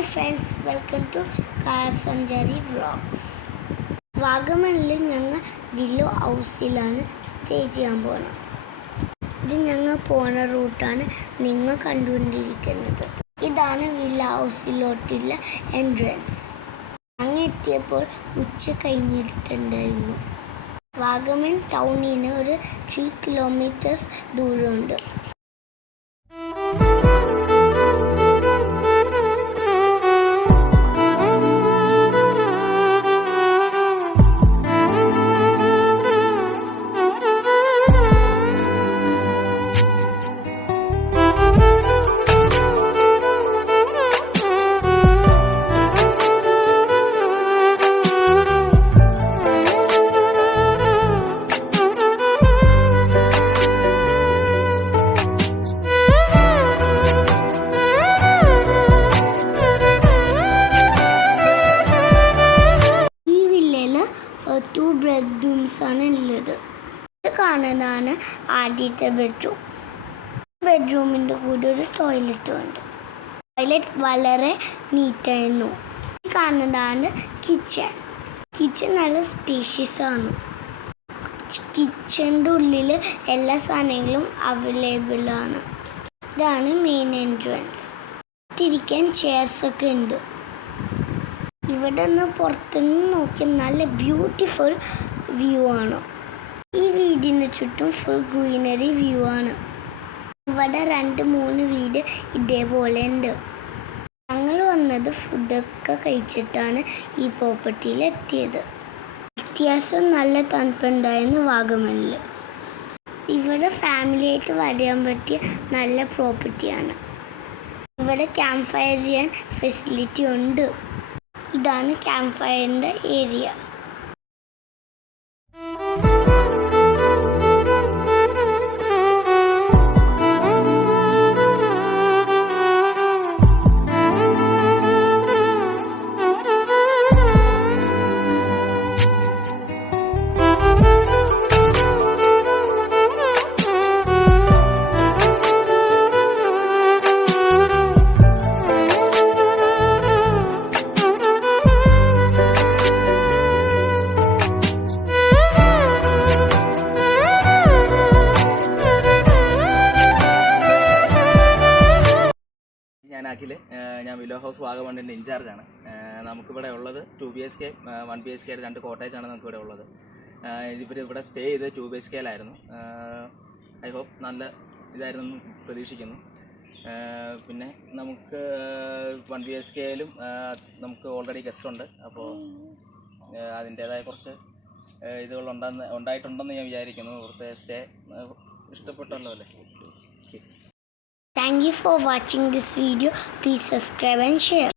Hi friends, welcome to car Sanchari vlogs. വാഗമണിൽ ഞങ്ങൾ willow ഹൗസിലാണ് stay ചെയ്യാൻ പോകുന്നത്. ഇത് ഞങ്ങൾ പോണ റൂട്ടാണ് നിങ്ങൾ കണ്ടുകൊണ്ടിരിക്കുന്നത്. ഇതാണ് വില്ല ഹൗസിലോട്ടുള്ള എൻട്രൻസ്. ഞങ്ങൾ എത്തിയപ്പോൾ ഉച്ച കഴിഞ്ഞിട്ടുണ്ടായിരുന്നു. വാഗമൺ ടൗണിന് ഒരു 3 കിലോമീറ്റേഴ്സ് ദൂരമുണ്ട്. ടു ബെഡ്റൂംസാണ് ഉള്ളത്. ഇത് കാണുന്നതാണ് ആദ്യത്തെ ബെഡ്റൂം. ബെഡ്റൂമിൻ്റെ കൂടെ ഒരു ടോയ്ലറ്റും ഉണ്ട്. ടോയ്ലറ്റ് വളരെ നീറ്റായിരുന്നു. ഈ കാണുന്നതാണ് കിച്ചൺ നല്ല സ്പേഷ്യസ് ആണ്. കിച്ചൻ്റെ ഉള്ളിൽ എല്ലാ സാധനങ്ങളും അവൈലബിൾ ആണ്. ഇതാണ് മെയിൻ എൻട്രൻസ്. തിരിക്കാൻ ചെയർസൊക്കെ ഉണ്ട്. ഇവിടെ നിന്ന് പുറത്തുനിന്ന് നോക്കി നല്ല ബ്യൂട്ടിഫുൾ വ്യൂ ആണ്. ഈ വീടിന് ചുറ്റും ഫുൾ ഗ്രീനറി വ്യൂ ആണ്. ഇവിടെ 2-3 വീട് ഇതേപോലെ ഉണ്ട്. ഞങ്ങൾ വന്നത് ഫുഡൊക്കെ കഴിച്ചിട്ടാണ് ഈ പ്രോപ്പർട്ടിയിൽ എത്തിയത്. വ്യത്യാസം നല്ല തണുപ്പുണ്ടായിരുന്നു വാഗമണിൽ. ഇവിടെ ഫാമിലിയായിട്ട് വരാൻ പറ്റിയ നല്ല പ്രോപ്പർട്ടിയാണ്. ഇവിടെ ക്യാമ്പ് ഫയർ ചെയ്യാൻ ഫെസിലിറ്റി ഉണ്ട്. ഇതാണ് ക്യാമ്പ് ഫയറിൻ്റെ ഏരിയ. ഞാൻ വില്ലോ ഹൗസ് വാഗമണിൻ്റെ ഇൻചാർജാണ്. നമുക്കിവിടെ ഉള്ളത് 2 BHK 1 BHK 2 കോട്ടേജാണ് നമുക്കിവിടെ ഉള്ളത്. ഇവിടെ സ്റ്റേ ചെയ്ത് 2 BHKയിലായിരുന്നു. ഐ ഹോപ്പ് നല്ല ഇതായിരുന്നു പ്രതീക്ഷിക്കുന്നു. പിന്നെ നമുക്ക് 1 BHKയിലും നമുക്ക് ഓൾറെഡി ഗസ്റ്റ് ഉണ്ട്. അപ്പോൾ അതിൻ്റേതായ കുറച്ച് ഇതുകൾ ഉണ്ടായിട്ടുണ്ടെന്ന് ഞാൻ വിചാരിക്കുന്നു. ഇവിടുത്തെ സ്റ്റേ ഇഷ്ടപ്പെട്ടല്ലോ അല്ലേ? Thank you for watching this video. Please subscribe and share.